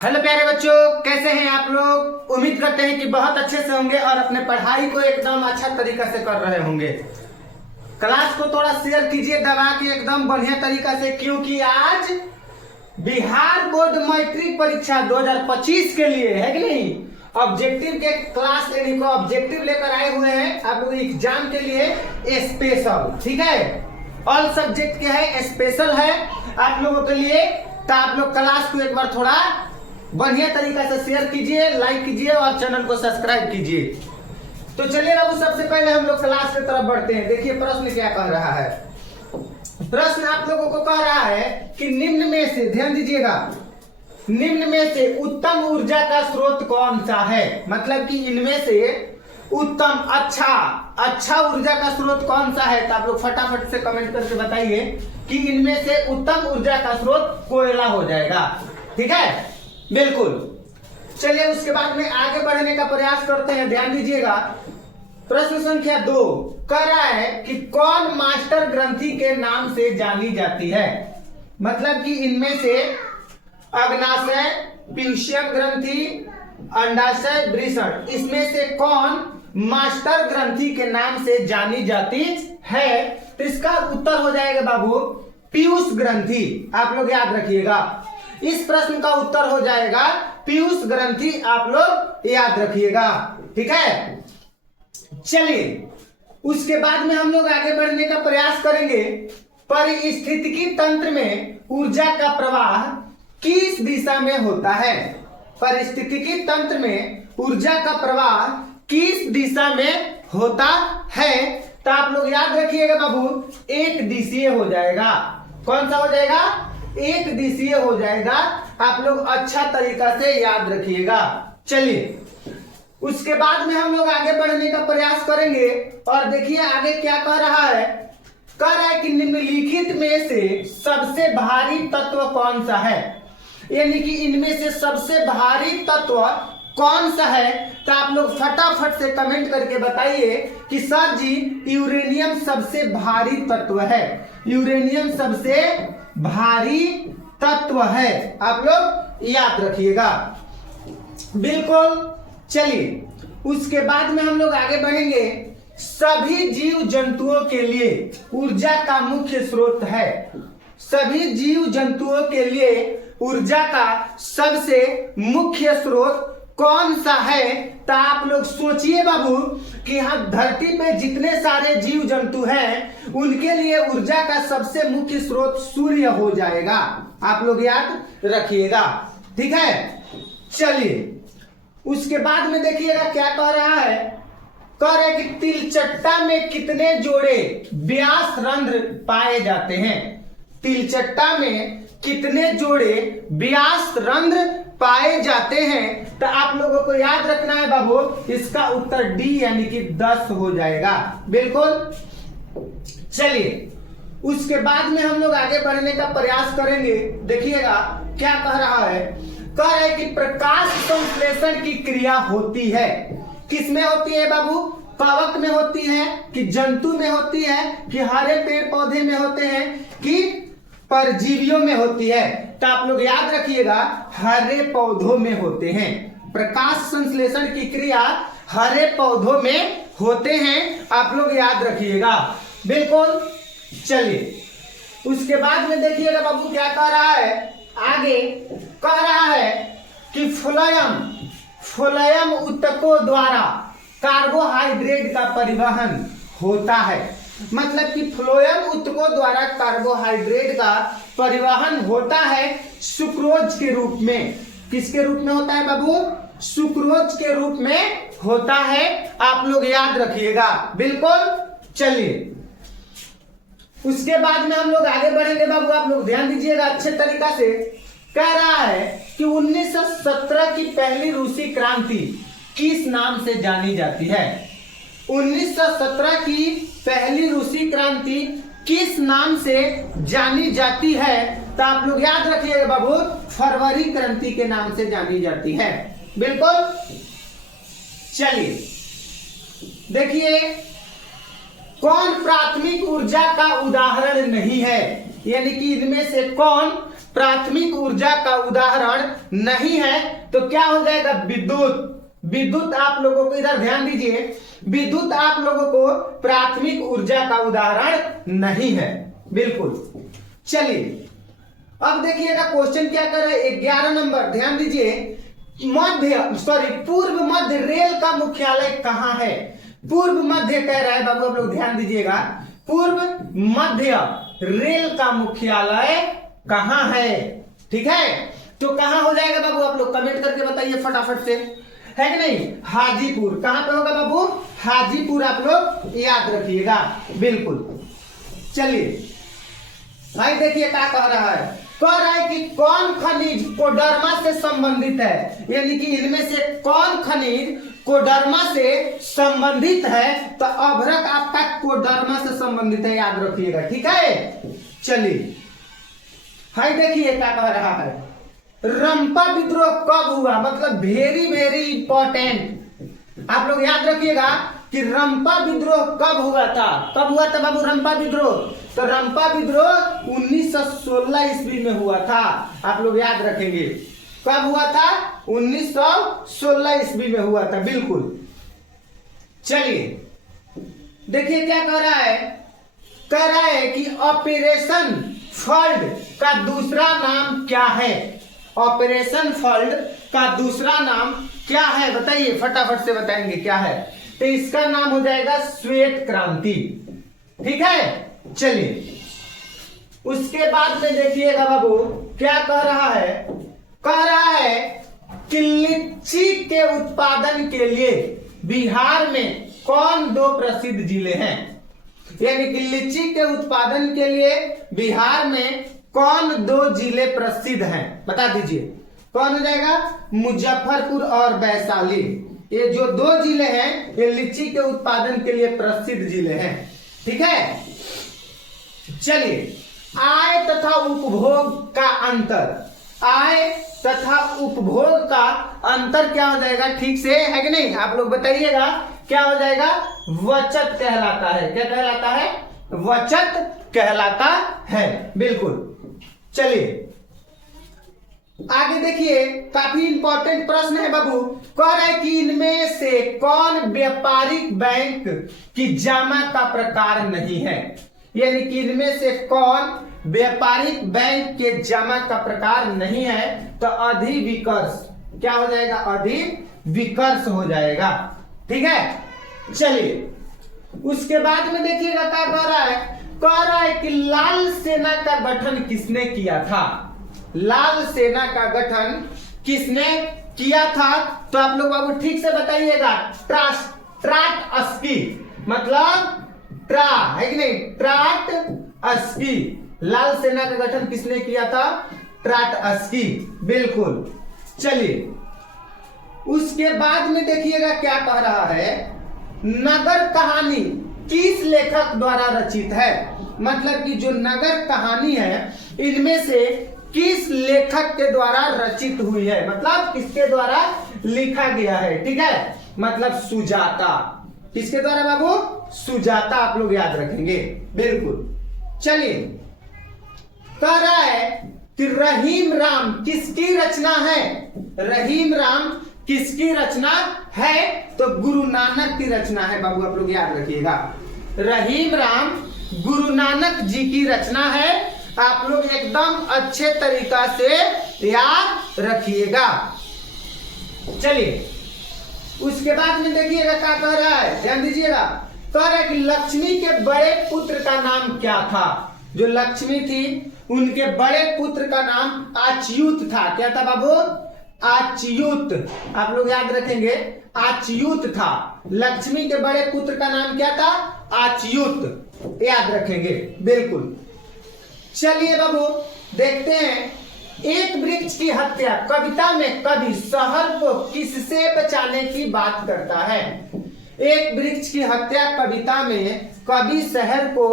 Hello प्यारे बच्चों, कैसे हैं आप लोग। उम्मीद करते हैं कि बहुत अच्छे से होंगे और अपने पढ़ाई को एकदम अच्छा तरीका से कर रहे होंगे। क्लास को थोड़ा शेयर कीजिए दबा के एकदम बढ़िया तरीका से, क्योंकि आज बिहार बोर्ड मैट्रिक परीक्षा 2025 के लिए है कि नहीं, ऑब्जेक्टिव के क्लास लेने को ऑब्जेक्टिव लेकर आए हुए हैं आप लोग एग्जाम के लिए स्पेशल। ठीक है, ऑल सब्जेक्ट के है, स्पेशल है आप लोगों के लिए। तो आप लोग क्लास को एक बार थोड़ा बढ़िया तरीका से शेयर कीजिए, लाइक कीजिए और चैनल को सब्सक्राइब कीजिए। तो चलिए बाबू, सबसे पहले हम लोग क्लास की तरफ बढ़ते हैं। देखिए प्रश्न क्या कह रहा है। प्रश्न आप लोगों को कह रहा है कि निम्न में से, ध्यान दीजिएगा, निम्न में से उत्तम ऊर्जा का स्रोत कौन सा है। मतलब कि इनमें से उत्तम अच्छा ऊर्जा का स्रोत कौन सा है। तो आप लोग फटाफट से कमेंट करके बताइए कि इनमें से उत्तम ऊर्जा का स्रोत कोयला हो जाएगा। ठीक है, बिल्कुल। चलिए उसके बाद में आगे बढ़ने का प्रयास करते हैं। ध्यान दीजिएगा, प्रश्न संख्या 2 कह रहा है कि कौन मास्टर ग्रंथि के नाम से जानी जाती है। मतलब कि इनमें से अग्नाशय, पीयूषियन ग्रंथि, अंडाशय, वृषण, इसमें से कौन मास्टर ग्रंथि के नाम से जानी जाती है। तो इसका उत्तर हो जाएगा बाबू पीयूष ग्रंथि। आप लोग याद रखिएगा, इस प्रश्न का उत्तर हो जाएगा पीयूष ग्रंथि। आप लोग याद रखिएगा, ठीक है। चलिए उसके बाद में हम लोग आगे बढ़ने का प्रयास करेंगे। परिस्थितिकी तंत्र में ऊर्जा का प्रवाह किस दिशा में होता है। परिस्थितिकी तंत्र में ऊर्जा का प्रवाह किस दिशा में होता है। तो आप लोग याद रखिएगा बाबू, एक दिशीय हो जाएगा। कौन सा हो जाएगा? एक दिशीय हो जाएगा। आप लोग अच्छा तरीका से याद रखिएगा। चलिए उसके बाद में हम लोग आगे बढ़ने का प्रयास करेंगे। और देखिए आगे क्या कह रहा है। कह रहा है कि निम्नलिखित में से सबसे भारी तत्व कौन सा है। यानी कि इनमें से सबसे भारी तत्व कौन सा है। तो आप लोग फटाफट से कमेंट करके बताइए कि सर जी यूरेनियम सबसे भारी तत्व है। यूरेनियम सबसे भारी तत्व है, आप लोग याद रखिएगा, बिल्कुल। चलिए उसके बाद में हम लोग आगे बढ़ेंगे। सभी जीव जंतुओं के लिए ऊर्जा का मुख्य स्रोत है। सभी जीव जंतुओं के लिए ऊर्जा का सबसे मुख्य स्रोत कौन सा है। तो आप लोग सोचिए बाबू कि हाँ, धरती पे जितने सारे जीव जंतु हैं उनके लिए ऊर्जा का सबसे मुख्य स्रोत सूर्य हो जाएगा। आप लोग याद रखिएगा, ठीक है। चलिए उसके बाद में देखिएगा क्या कह रहा है। कह रहा है कि तिलचट्टा में कितने जोड़े व्यास रंध्र पाए जाते हैं। तिलचट्टा में कितने जोड़े व्यास रंध्र पाए जाते हैं। तो आप लोगों को याद रखना है बाबू, इसका उत्तर डी यानी कि 10 हो जाएगा, बिल्कुल। चलिए उसके बाद में हम लोग आगे बढ़ने का प्रयास करेंगे। देखिएगा क्या कह रहा है। कह रहा है कि प्रकाश संश्लेषण की क्रिया होती है। किसमें होती है बाबू? कवक में होती है कि जंतु में होती है कि हरे पेड़ पौधे में होते हैं कि परजीवियों में होती है। तो आप लोग याद रखिएगा हरे पौधों में होते हैं। प्रकाश संश्लेषण की क्रिया हरे पौधों में होते हैं, आप लोग याद रखिएगा, बिल्कुल। चलिए उसके बाद में देखिएगा बाबू क्या कह रहा है। आगे कह रहा है कि फ्लोएम ऊतकों द्वारा कार्बोहाइड्रेट का परिवहन होता है। मतलब कि फ्लोएम ऊतकों द्वारा कार्बोहाइड्रेट का परिवहन होता है सुक्रोज के रूप में। किसके रूप में होता है बाबू? सुक्रोज के रूप में होता है, आप लोग याद रखिएगा, बिल्कुल। चलिए उसके बाद में हम लोग आगे बढ़ेंगे बाबू। आप लोग ध्यान दीजिएगा अच्छे तरीका से। कह रहा है कि 1917 की पहली रूसी क्रांति किस नाम से जानी जाती है। 1917 की पहली रूसी क्रांति किस नाम से जानी जाती है। तो आप लोग याद रखिएगा बाबू, फरवरी क्रांति के नाम से जानी जाती है, बिल्कुल। चलिए देखिए कौन प्राथमिक ऊर्जा का उदाहरण नहीं है। यानी कि इनमें से कौन प्राथमिक ऊर्जा का उदाहरण नहीं है तो क्या हो जाएगा? विद्युत। विद्युत आप लोगों को, इधर ध्यान दीजिए, विद्युत आप लोगों को प्राथमिक ऊर्जा का उदाहरण नहीं है, बिल्कुल। चलिए अब देखिएगा क्वेश्चन क्या कर रहे हैं, 11 नंबर, ध्यान दीजिए। पूर्व मध्य रेल का मुख्यालय कहां है? पूर्व मध्य कह रहा है बाबू, आप लोग ध्यान दीजिएगा, पूर्व मध्य रेल का मुख्यालय कहां है? ठीक है, तो कहां हो जाएगा बाबू? आप लोग कमेंट करके बताइए फटाफट से, है कि नहीं? हाजीपुर। कहां पे होगा बाबू? हाजीपुर, आप लोग याद रखिएगा, बिल्कुल। चलिए भाई देखिए क्या कह रहा है, कह रहा है कि कौन खनिज कोडरमा से संबंधित है, यानी कि इनमें से कौन खनिज कोडरमा से संबंधित है? तो अभ्रक आपका कोडरमा से संबंधित है, याद रखिएगा, ठीक है। चलिए हाय देखिए क्या कह रहा है, रंपा विद्रोह कब हुआ? मतलब वेरी वेरी इंपॉर्टेंट, आप लोग याद रखिएगा कि रंपा विद्रोह कब हुआ था? कब हुआ था बाबू रंपा विद्रोह? तो रंपा विद्रोह 1916 ईस्वी में हुआ था, आप लोग याद रखेंगे। कब हुआ था? 1916 ईस्वी में हुआ था, बिल्कुल। चलिए देखिए क्या कह रहा है, कह रहा है कि ऑपरेशन फ्लड का दूसरा नाम क्या है? ऑपरेशन फ्लड का दूसरा नाम क्या है? बताइए फटाफट से, बताएंगे क्या है? तो इसका नाम हो जाएगा श्वेत क्रांति, ठीक है। चलिए उसके बाद में देखिएगा बाबू क्या कह रहा है, कह रहा है कि लीची के उत्पादन के लिए बिहार में कौन दो प्रसिद्ध जिले हैं? यानी कि लीची के उत्पादन के लिए बिहार में कौन दो जिले प्रसिद्ध हैं? बता दीजिए, कौन हो जाएगा? मुजफ्फरपुर और वैशाली, ये जो दो जिले हैं ये लीची के उत्पादन के लिए प्रसिद्ध जिले हैं, ठीक है। चलिए आय तथा उपभोग का अंतर, आय तथा उपभोग का अंतर क्या हो जाएगा? ठीक से है कि नहीं? आप लोग बताइएगा क्या हो जाएगा? वचत कहलाता है। क्या कहलाता है? वचत कहलाता है, बिल्कुल। चलिए आगे देखिए, काफी इंपॉर्टेंट प्रश्न है बाबू। कह रहा है कि इनमें से कौन व्यापारिक बैंक की जमा का प्रकार नहीं है? यानी कि इनमें से कौन व्यापारिक बैंक के जमा का प्रकार नहीं है? तो अधिविकर्ष, क्या हो जाएगा? अधिविकर्ष हो जाएगा, ठीक है। चलिए उसके बाद में देखिएगा क्या कह रहा है, कह रहा है कि लाल सेना का गठन किसने किया था? लाल सेना का गठन किसने किया था? तो आप लोग बाबू ठीक से बताइएगा, ट्राटस्की, मतलब ट्रा है कि नहीं? ट्राटस्की, लाल सेना का गठन किसने किया था? ट्राटस्की, बिल्कुल। चलिए उसके बाद में देखिएगा क्या कह रहा है, नगर कहानी किस लेखक द्वारा रचित है? मतलब कि जो नगर कहानी है इनमें से किस लेखक के द्वारा रचित हुई है? मतलब किसके द्वारा लिखा गया है, ठीक है। मतलब सुजाता, किसके द्वारा बाबू? सुजाता, आप लोग याद रखेंगे, बिल्कुल। चलिए कह रहा है कि रहीम राम किसकी रचना है? रहीम राम किसकी रचना है? तो गुरु नानक की रचना है बाबू, आप लोग याद रखिएगा। रहीम राम गुरु नानक जी की रचना है, आप लोग एकदम अच्छे तरीका से याद रखिएगा। चलिए उसके बाद में देखिएगा क्या कह रहा है, ध्यान दीजिएगा। कह रहा है कि लक्ष्मी के बड़े पुत्र का नाम क्या था? जो लक्ष्मी थी उनके बड़े पुत्र का नाम अच्युत था। क्या था बाबू? अच्युत, आप लोग याद रखेंगे, अच्युत था। लक्ष्मी के बड़े पुत्र का नाम क्या था? अच्युत, याद रखेंगे, बिल्कुल। चलिए बाबू देखते हैं, एक वृक्ष की हत्या कविता में कवि शहर को किससे बचाने की बात करता है? एक वृक्ष की हत्या कविता में कवि शहर को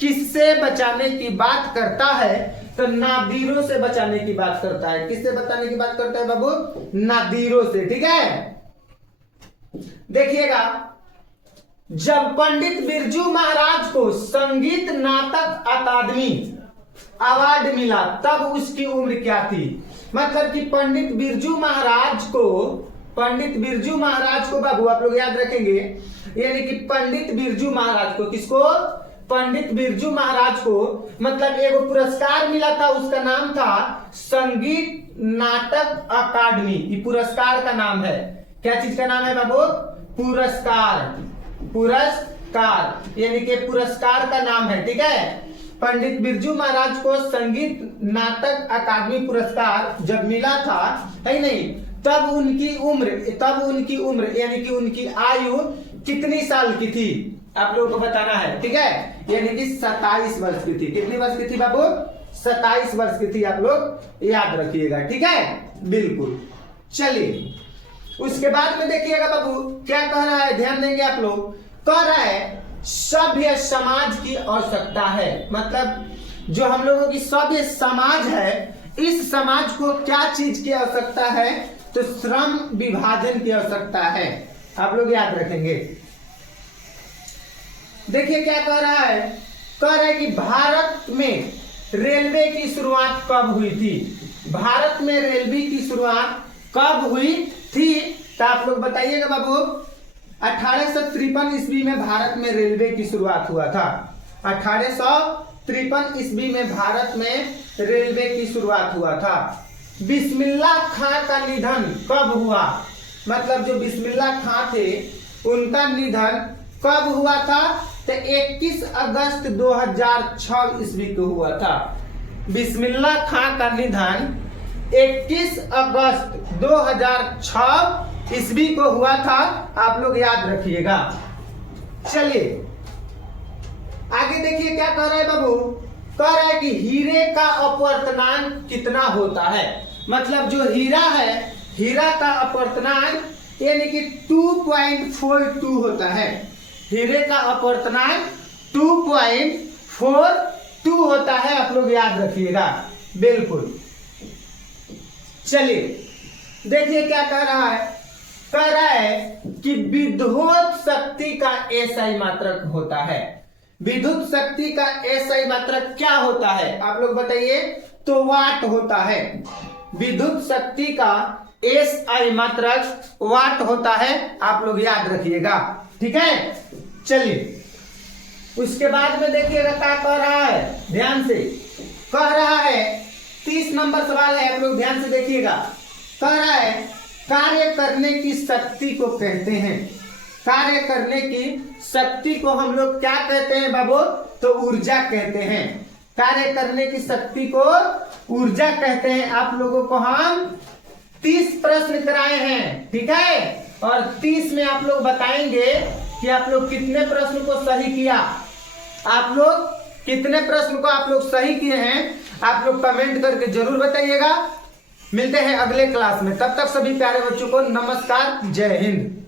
किससे बचाने की बात करता है? तो नादिरों से बचाने की बात करता है। किससे बचाने की बात करता है बाबू? नादिरों से, ठीक है। देखिएगा, जब पंडित बिरजू महाराज को संगीत नाटक अकादमी अवार्ड मिला तब उसकी उम्र क्या थी। मतलब कि पंडित बिरजू महाराज को बाबू आप लोग याद रखेंगे, यानी कि पंडित बिरजू महाराज को, किसको, पंडित बिरजू महाराज को मतलब एगो पुरस्कार मिला था, उसका नाम था संगीत नाटक अकादमी। ये पुरस्कार का नाम है, क्या चीज का नाम है बाबू, पुरस्कार, यानी कि पुरस्कार का नाम है, ठीक है। पंडित बिरजू महाराज को संगीत नाटक अकादमी पुरस्कार जब मिला था, है नहीं, तब उनकी उम्र यानी कि उनकी आयु कितनी साल की थी आप लोगों को बताना है, ठीक है। यानी कि 27 वर्ष की थी। कितनी वर्ष की थी बाबू, 27 वर्ष की थी, आप लोग याद रखिएगा, ठीक है, बिल्कुल। चलिए उसके बाद में देखिएगा बाबू क्या कह रहा है, ध्यान देंगे आप लोग। कह रहा है सभ्य समाज की आवश्यकता है, मतलब जो हम लोगों की सभ्य समाज है, इस समाज को क्या चीज की आवश्यकता है, तो श्रम विभाजन की आवश्यकता है, आप लोग याद रखेंगे। देखिए क्या कह रहा है कि भारत में रेलवे की शुरुआत कब हुई थी, भारत में रेलवे की शुरुआत कब हुई थी, तो आप लोग बताइएगा बाबू। 1853 ईस्वी में भारत में रेलवे की शुरुआत हुआ था। 1853 ईस्वी में भारत में रेलवे की शुरुआत हुआ था। बिस्मिल्ला खां का निधन कब हुआ, मतलब जो बिस्मिल्ला खां थे उनका निधन कब हुआ था, तो 21 अगस्त 2006 ईस्वी को हुआ था। बिस्मिल्ला खां का निधन 21 अगस्त 2006 ईस्वी को हुआ था, आप लोग याद रखिएगा। चलिए आगे देखिए क्या कह रहा है बाबू, कह रहा है कि हीरे का अपवर्तनांक कितना होता है, मतलब जो हीरा है, हीरा का अपवर्तनांक यानी कि 2.42 होता है, हीरे का अपवर्तनांक 2.42 होता है, आप लोग याद रखिएगा, बिल्कुल। चलिए देखिए क्या कह रहा है कि विद्युत शक्ति का एसआई मात्रक होता है। विद्युत शक्ति का एसआई मात्रक क्या होता है आप लोग बताइए, तो वाट होता है। विद्युत शक्ति का एसआई मात्रक वाट होता है, आप लोग याद रखिएगा, ठीक है। चलिए उसके बाद में देखिएगा क्या कह रहा है, ध्यान से कह रहा है, 30 नंबर सवाल है, आप लोग ध्यान से देखिएगा। कह रहा है कार्य करने की शक्ति को कहते हैं, कार्य करने की शक्ति को हम लोग क्या कहते हैं बाबू, तो ऊर्जा कहते हैं। कार्य करने की शक्ति को ऊर्जा कहते हैं। आप लोगों को हम 30 प्रश्न कराए हैं, ठीक है, और 30 में आप लोग बताएंगे कि आप लोग कितने प्रश्न को सही किया, आप लोग कितने प्रश्न को आप लोग सही किए हैं, आप लोग कमेंट करके जरूर बताइएगा। मिलते हैं अगले क्लास में, तब तक सभी प्यारे बच्चों को नमस्कार, जय हिंद।